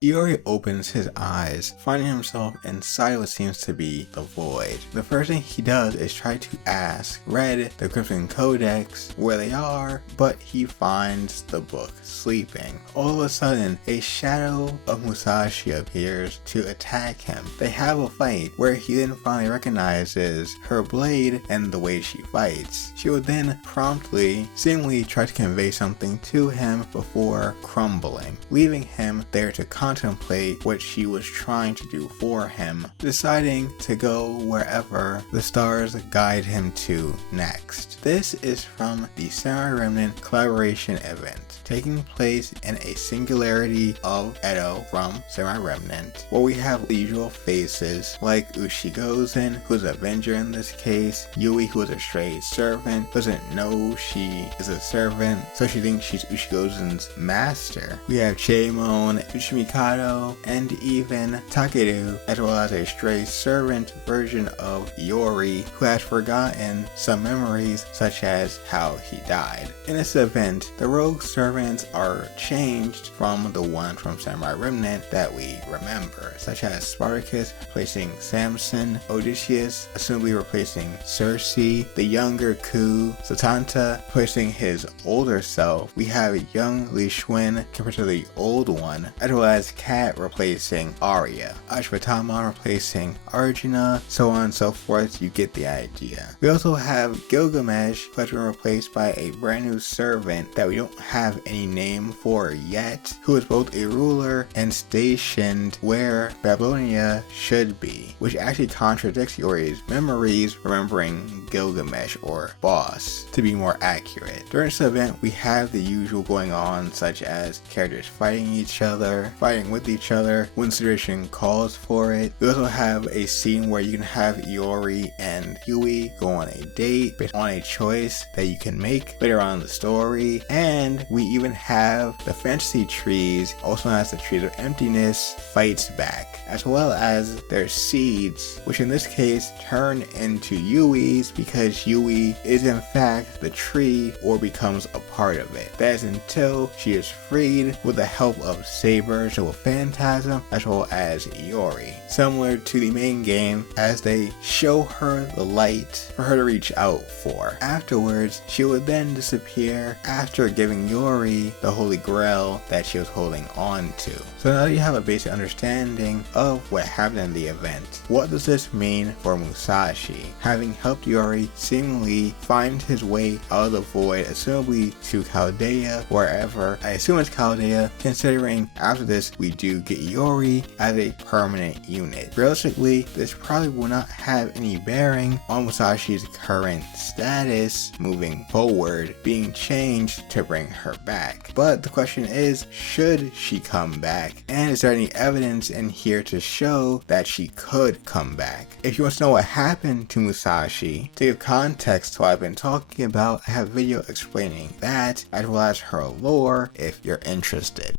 Iori opens his eyes, finding himself inside what seems to be the void. The first thing he does is try to ask Red, the Crimson Codex, where they are, but he finds the book sleeping. All of a sudden, a shadow of Musashi appears to attack him. They have a fight where he then finally recognizes her blade and the way she fights. She would then promptly, seemingly try to convey something to him before crumbling, leaving him there to contemplate what she was trying to do for him, deciding to go wherever the stars guide him to next. This is from the Remnant collaboration event, taking place in a singularity of Edo from Remnant, where we have the usual faces like Ushigozen, who's an avenger in this case, Yui, who is a stray servant, doesn't know she is a servant, so she thinks she's Ushigozen's master. We have Chaemon, Uchimikado, and even Takeru, as well as a stray servant version of Iori, who has forgotten some memories such as how he died. In this event, the rogue servants are changed from the one from Samurai Remnant that we remember, such as Spartacus replacing Samson, Odysseus assumably replacing Circe, the younger Ku, Satanta replacing his older self. We have young Li Xuan compared to the old one, as well as Kat replacing Arya, Ashwatthama replacing Arjuna, so on and so forth. You get the idea. We also have Gilgamesh, who has been replaced by a brand new servant that we don't have any name for yet, who is both a ruler and stationed where Babylonia should be, which actually contradicts Iori's memories, remembering Gilgamesh, or boss, to be more accurate. During this event, we have the usual going on, such as characters fighting each other, fighting with each other when situation calls for it. We also have a scene where you can have Iori and Yui go on a date based on a choice that you can make later on in the story, and we even have the fantasy trees, also known as the trees of emptiness, fights back, as well as their seeds, which in this case turn into Yui's because Yui is in fact the tree or becomes a part of it. That is until she is freed with the help of Saber, so a phantasm, as well as Iori. Similar to the main game, as they show her the light for her to reach out for. Afterwards, she would then disappear after giving Iori the holy grail that she was holding on to. So now that you have a basic understanding of what happened in the event, what does this mean for Musashi, having helped Iori seemingly find his way out of the void, assumably to Chaldea, wherever I assume it's Chaldea, considering after this we do get Iori as a permanent unit. Realistically, this probably will not have any bearing on Musashi's current status moving forward, being changed to bring her back. But the question is, should she come back? And is there any evidence in here to show that she could come back? If you want to know what happened to Musashi, to give context to what I've been talking about, I have a video explaining that, as well as her lore if you're interested.